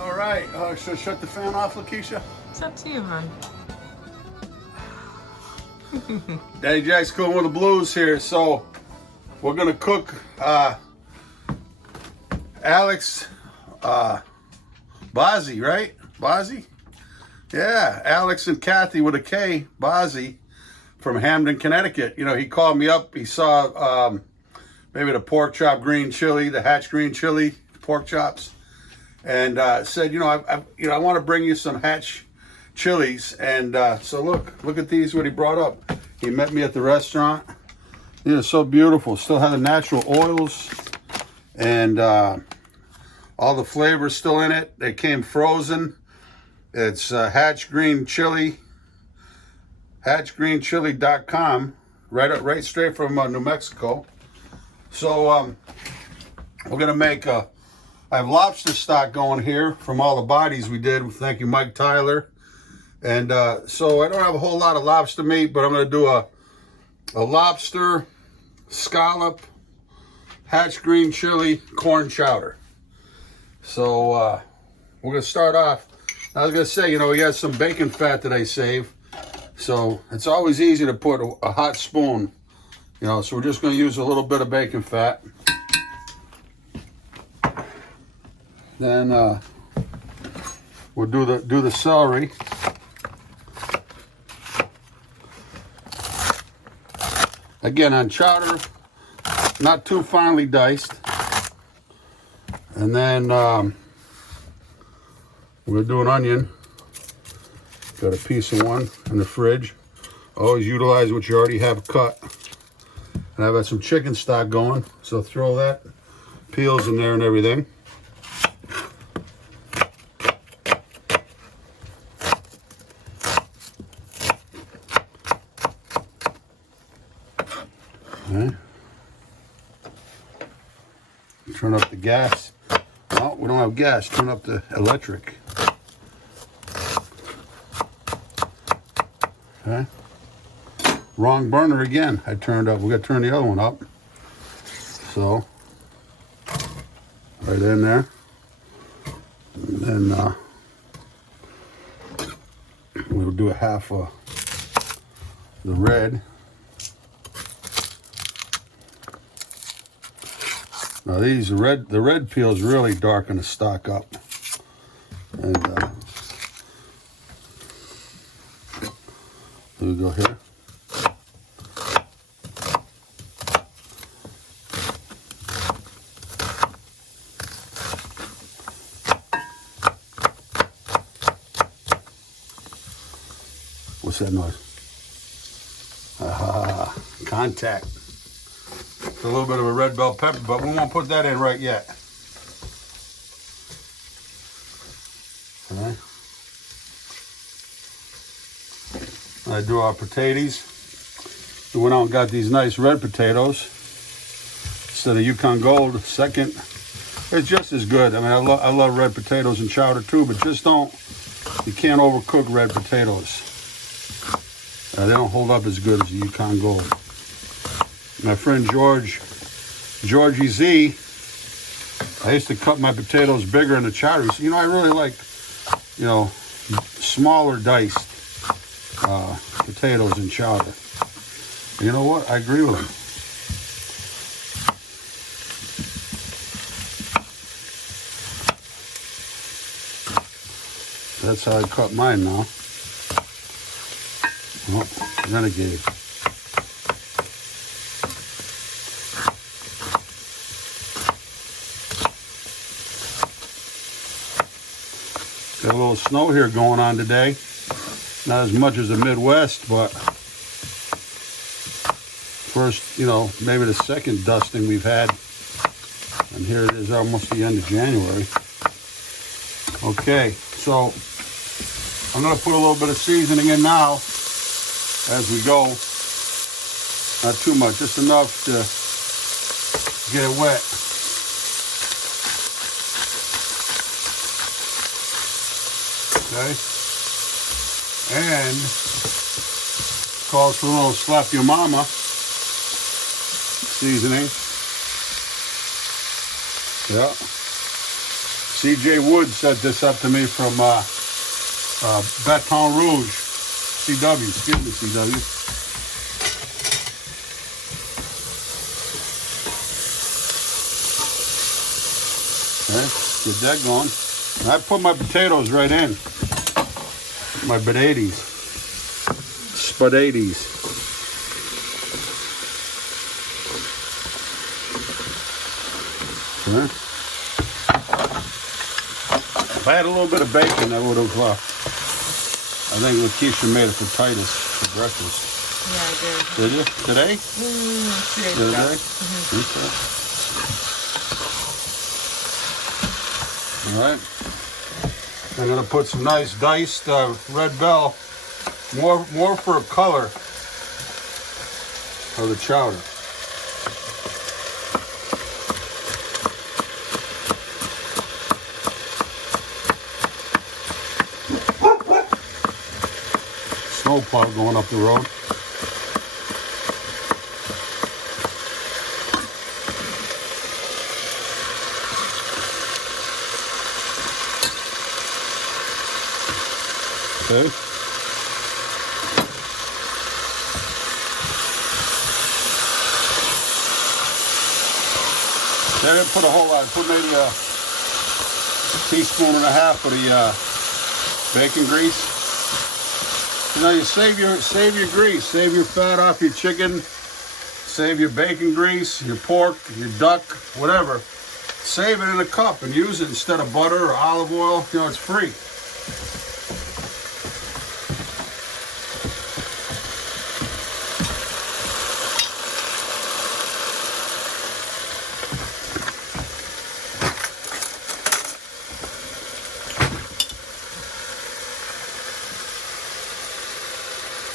All right, so shut the fan off, Lakeisha. It's up to you, hon. Daddy Jack's cooking with the blues here, so we're gonna cook Alex Bozzi, right? Bozzi? Yeah, Alex and Kathy with a K, Bozzi, from Hamden, Connecticut. You know, he called me up. He saw maybe the pork chop green chili, the hatch green chili pork chops, and said, I want to bring you some hatch chilies. And so look at these. What he brought up. He met me at the restaurant. They're so beautiful. Still have the natural oils and all the flavors still in it. They came frozen. It's hatch green chili. hatchgreenchili.com, right straight from New Mexico. So we're gonna make I have lobster stock going here from all the bodies we did. Thank you, Mike Tyler. And so I don't have a whole lot of lobster meat, but I'm gonna do a lobster, scallop, hatch green chili, corn chowder. So we're gonna start off. I was gonna say, we got some bacon fat that I save. So it's always easy to put a hot spoon, so we're just going to use a little bit of bacon fat. Then we'll do the celery. Again, on chowder, not too finely diced. And then we're going to do an onion. Got a piece of one in the fridge. Always utilize what you already have cut. And I've got some chicken stock going, so throw that peels in there and everything. Okay. Turn up the gas. Oh, we don't have gas. Turn up the electric. Okay. Wrong burner again. I turned up. We got to turn the other one up. So, right in there. And then we'll do a half of the red. Now these the red peels really darken the stock up. And there we go here. What's that noise? Ah, contact. It's a little bit of a red bell pepper, but we won't put that in right yet. Okay. I do our potatoes. We went out and got these nice red potatoes instead of Yukon Gold. Second, it's just as good. I mean, I love red potatoes and chowder too, but just you can't overcook red potatoes. They don't hold up as good as the Yukon Gold. My friend Georgie Z, I used to cut my potatoes bigger in the chowder. He said, I really like, smaller diced potatoes in chowder. And you know what? I agree with him. That's how I cut mine now. Oh, renegade. Got a little snow here going on today. Not as much as the Midwest, but first, maybe the second dusting we've had. And here it is, almost the end of January. Okay, so I'm going to put a little bit of seasoning in now as we go. Not too much, just enough to get it wet. Okay. And calls for a little slap your mama seasoning. Yeah. CJ Wood sent this up to me from Baton Rouge. CW, excuse me, CW. Okay, get that going. And I put my potatoes right in. My potatoes. Spaghettis. Okay. If I had a little bit of bacon, I would have, I think Lakeisha made it for Titus for breakfast. Yeah, I did. Did you? Today? 2 days ago. Today? Okay. All right. I'm going to put some nice diced red bell, more for color of the chowder. Snowplow going up the road. Okay. I didn't put a whole lot. I put maybe a teaspoon and a half of the bacon grease. You know, you save your grease, save your fat off your chicken, save your bacon grease, your pork, your duck, whatever. Save it in a cup and use it instead of butter or olive oil. You know, it's free.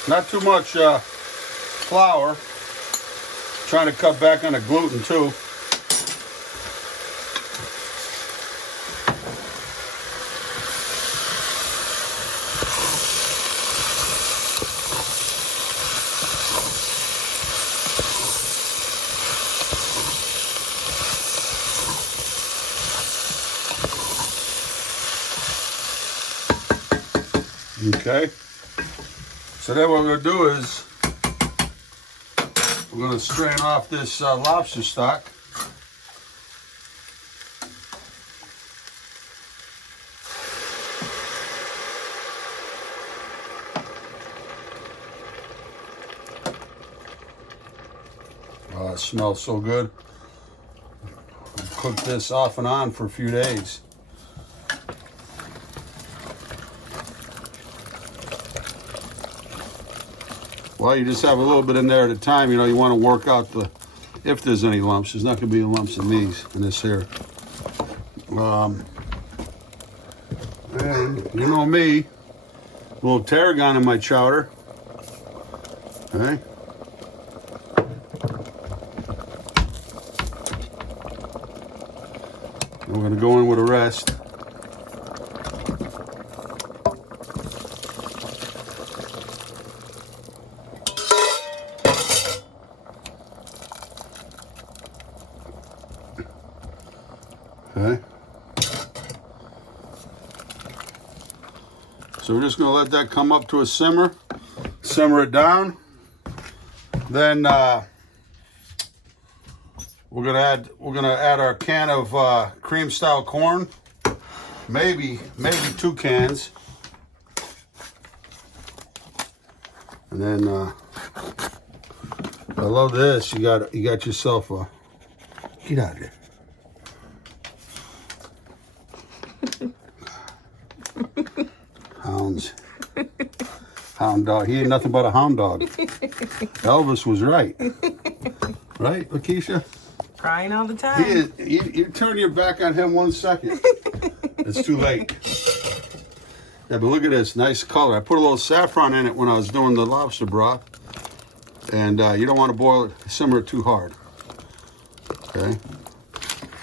Not too much flour. Trying to cut back on the gluten too. Okay. So then what we're going to do is we're going to strain off this lobster stock. Oh, it smells so good. Cook this off and on for a few days. Well, you just have a little bit in there at a time. You know, you want to work out if there's any lumps. There's not going to be lumps in this here. And you know me, a little tarragon in my chowder. Okay. We're going to go in with the rest. Okay. So we're just going to let that come up to a simmer. Simmer it down. Then we're going to add our can of cream style corn. Maybe 2 cans. And then I love this. You got yourself a, get out of there. Hound dog. He ain't nothing but a hound dog. Elvis was right. Right, Lakeisha? Crying all the time. You turn your back on him 1 second. It's too late. Yeah, but look at this. Nice color. I put a little saffron in it when I was doing the lobster broth. And you don't want to boil it, simmer it too hard. Okay?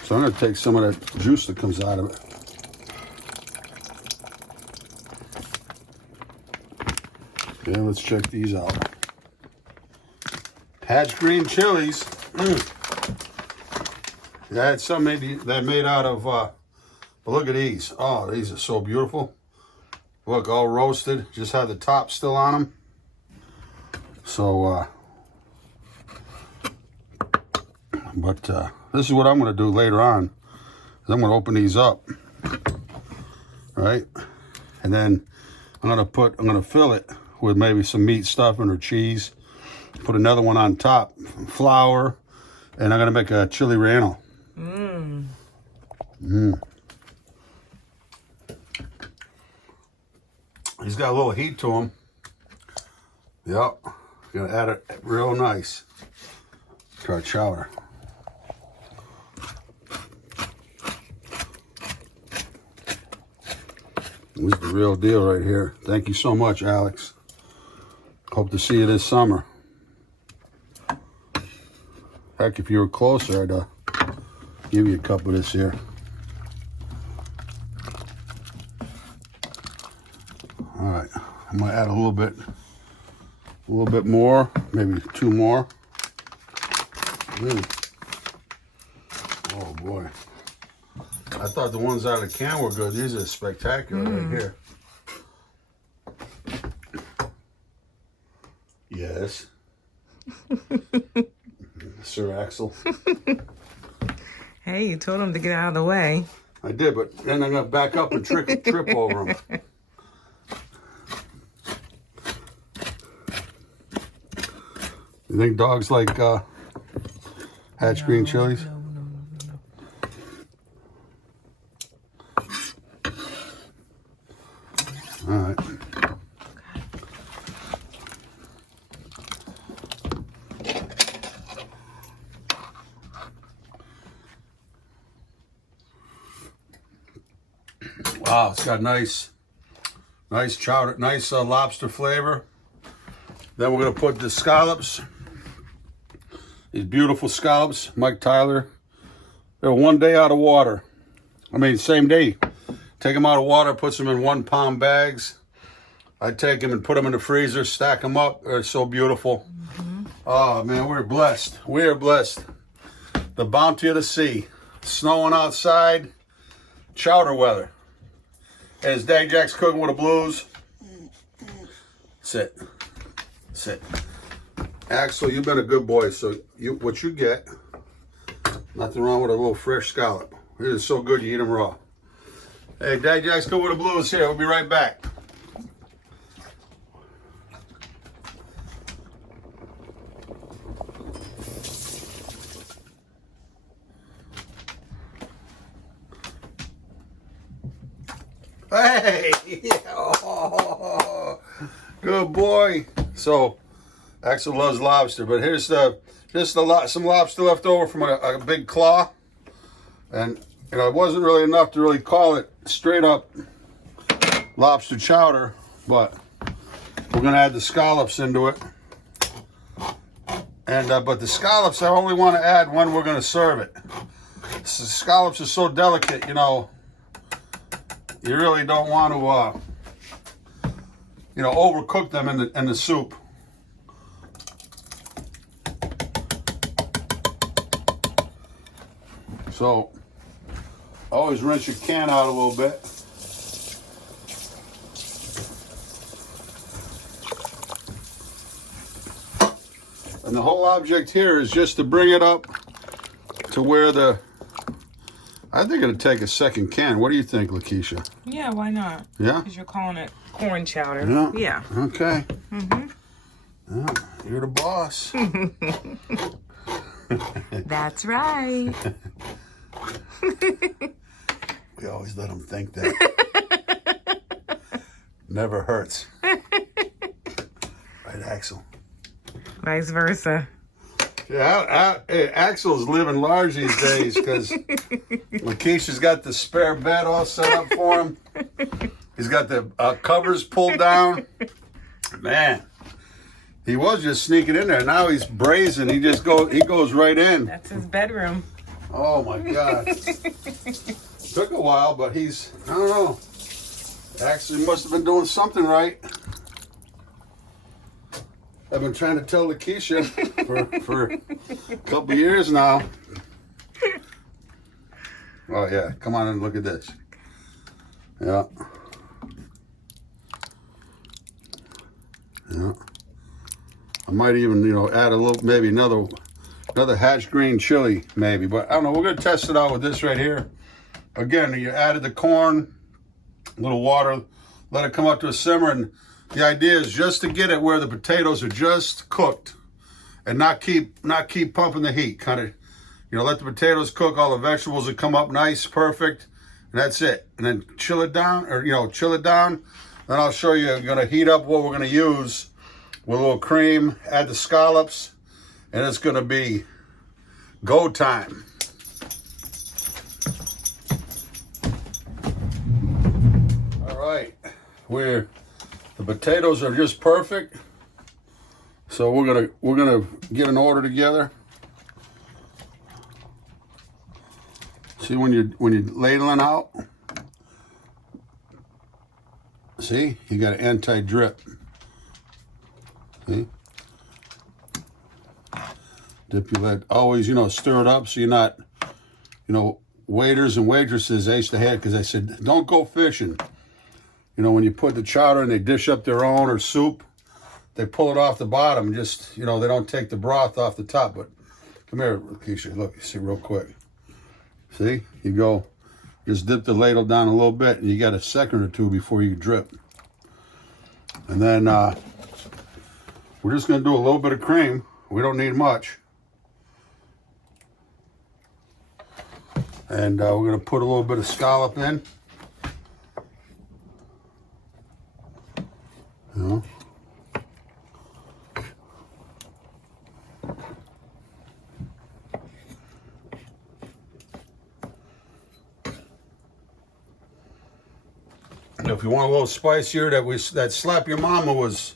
So I'm going to take some of that juice that comes out of it. Okay, let's check these out. Hatch green chilies. Yeah, it's some maybe that made out of But look at these. Oh, these are so beautiful. Look, all roasted. Just had the top still on them. So, this is what I'm going to do later on. I'm going to open these up, right? And then I'm going to fill it with maybe some meat stuffing or cheese. Put another one on top, flour, and I'm going to make a chili relleno. He's got a little heat to him. Yep. Gonna add it real nice to our chowder. This is the real deal right here. Thank you so much, Alex. Hope to see you this summer. Heck, if you were closer, I'd give you a cup of this here. All right, I'm gonna add a little bit more, maybe 2 more. Oh boy. I thought the ones out of the can were good. These are spectacular right here. Yes. Sir Axel. Hey, you told him to get out of the way. I did, but then I'm going to back up and trip over him. You think dogs like hatch green chilies? No. All right. Wow, it's got nice chowder, nice lobster flavor. Then we're gonna put the scallops. These beautiful scallops, Mike Tyler. They're 1 day out of water. I mean, same day. Take them out of water, puts them in 1 pound bags. I take them and put them in the freezer, stack them up. They're so beautiful. Oh man, we're blessed. We are blessed. The bounty of the sea. Snowing outside, chowder weather. As Dag Jack's cooking with the blues. Sit. Axel, you've been a good boy, so what you get, nothing wrong with a little fresh scallop. It is so good you eat them raw. Hey, Dag Jack's cooking with the blues here. We'll be right back. Hey! Oh, good boy. So, Axel loves lobster, but here's some lobster left over from a big claw, and it wasn't really enough to really call it straight up lobster chowder, but we're gonna add the scallops into it, and but the scallops I only want to add when we're gonna serve it. The scallops are so delicate, you really don't want to, overcook them in the soup. So, always rinse your can out a little bit. And the whole object here is just to bring it up to where I think it'll take a second can. What do you think, Lakeisha? Yeah, why not? Yeah? Because you're calling it corn chowder. Yeah. Okay. Yeah, you're the boss. That's right. We always let them think that. Never hurts. Right, Axel? Vice versa. Yeah, Axel's living large these days because Lakeisha's got the spare bed all set up for him. He's got the covers pulled down. Man, he was just sneaking in there. Now he's brazen. He goes right in. That's his bedroom. Oh my God. Took a while, but I don't know. Axel must have been doing something right. I've been trying to tell Lakeisha for a couple years now. Oh yeah, come on and look at this. Yeah. Yeah. I might even, add a little, maybe another hatch green chili, maybe. But I don't know. We're going to test it out with this right here. Again, you added the corn, a little water, let it come up to a simmer. And the idea is just to get it where the potatoes are just cooked and not keep pumping the heat. Kind of, let the potatoes cook. All the vegetables will come up nice, perfect. And that's it. And then chill it down, chill it down. Then I'll show you, I'm going to heat up what we're going to use with a little cream, add the scallops, and it's going to be go time. All right, the potatoes are just perfect. So we're gonna get an order together. See, when you're ladling out, see, you got an anti-drip. See? Dip your lead. Always, stir it up so you're not, waiters and waitresses, I used to have, because I said, don't go fishing. When you put the chowder and they dish up their own or soup, they pull it off the bottom. Just, they don't take the broth off the top. But come here, Keisha, look, see real quick. See, just dip the ladle down a little bit, and you got a second or two before you drip. And then we're just going to do a little bit of cream. We don't need much. And we're going to put a little bit of scallop in. If you want a little spicier, that Slap Your Mama it's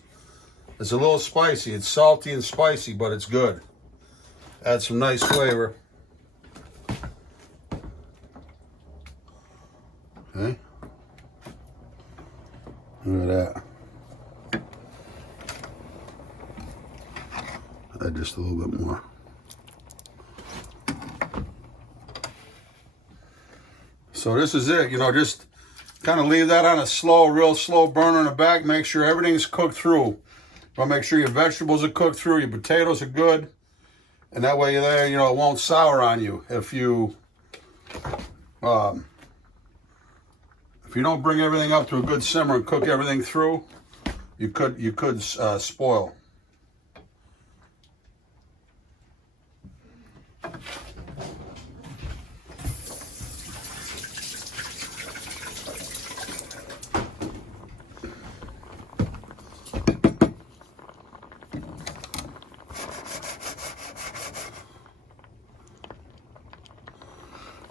a little spicy. It's salty and spicy, but it's good. Add some nice flavor. Okay. Look at that. Add just a little bit more. So this is it, just kind of leave that on a real slow burner in the back. Make sure everything's cooked through. But make sure your vegetables are cooked through, your potatoes are good. And that way it won't sour on you. If you don't bring everything up to a good simmer and cook everything through, you could spoil.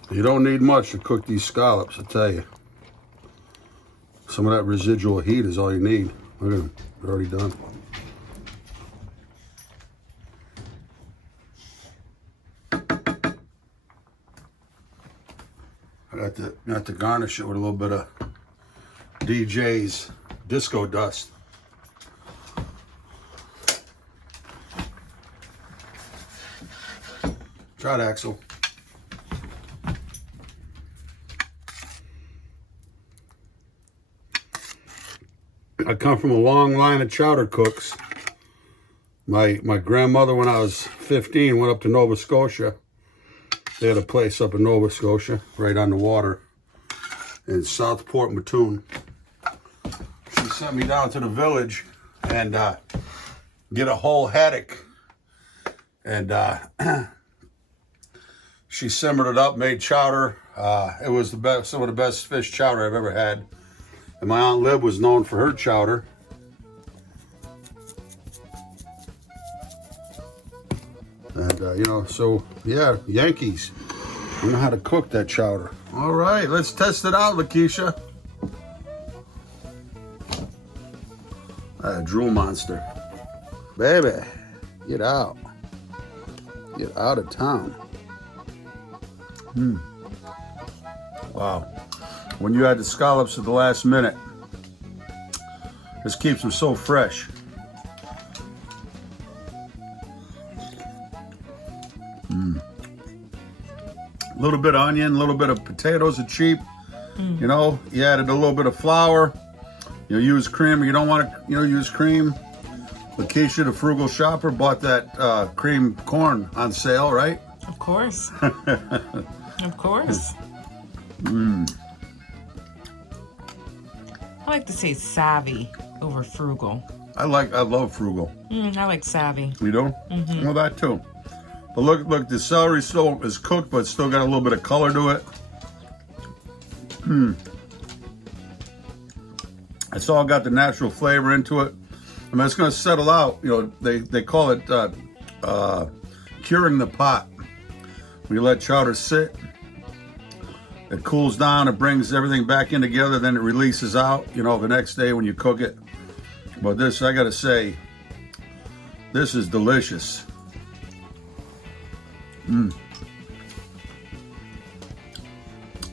You don't need much to cook these scallops, I tell you. Some of that residual heat is all you need. Look at them, they're already done. I got to garnish it with a little bit of DJ's disco dust. Try it, Axel. I come from a long line of chowder cooks. My grandmother, when I was 15, went up to Nova Scotia. They had a place up in Nova Scotia, right on the water, in Southport, Mattoon. She sent me down to the village and get a whole haddock. And she simmered it up, made chowder. It was some of the best fish chowder I've ever had. And my Aunt Lib was known for her chowder. And, so, yeah, Yankees. I know how to cook that chowder. All right, let's test it out, Lakeisha. Drool monster. Baby, get out. Get out of town. Wow. When you add the scallops at the last minute, this keeps them so fresh. A little bit of onion, a little bit of potatoes are cheap. You know, you added a little bit of flour. You use cream. You don't want to, use cream. Lakeisha, the frugal shopper, bought that cream corn on sale, right? Of course. Of course. I like to say savvy over frugal. I love frugal. I like savvy. You do? Well, that too. But look, the celery still is cooked, but it's still got a little bit of color to it. It's all got the natural flavor into it. I mean, it's going to settle out. You know, they call it curing the pot. When you let chowder sit, it cools down, it brings everything back in together, then it releases out, the next day when you cook it. But this, I got to say, this is delicious.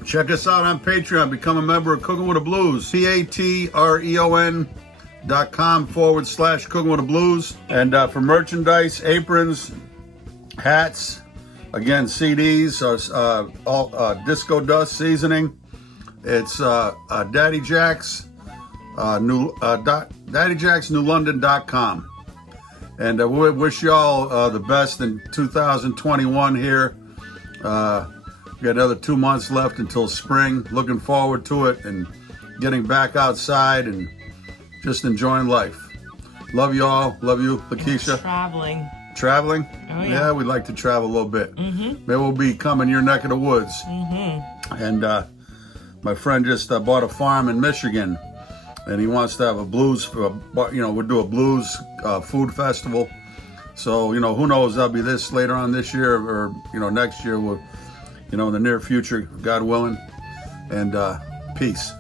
Check us out on Patreon. Become a member of Cooking with the Blues. patreon.com/Cooking with the Blues. And for merchandise, aprons, hats, again, CDs, all Disco Dust seasoning. It's Daddy Jack's, DaddyJacksNewLondon.com. And we wish y'all the best in 2021 here. We got another 2 months left until spring. Looking forward to it and getting back outside and just enjoying life. Love you all. Love you, Lakeisha. Traveling. Traveling? Oh, yeah. Yeah, we'd like to travel a little bit. Maybe we'll be coming your neck of the woods. And my friend just bought a farm in Michigan, and he wants to have a blues, we'll do a blues food festival. So, who knows, that'll be this later on this year or, next year. We'll, in the near future, God willing. And peace.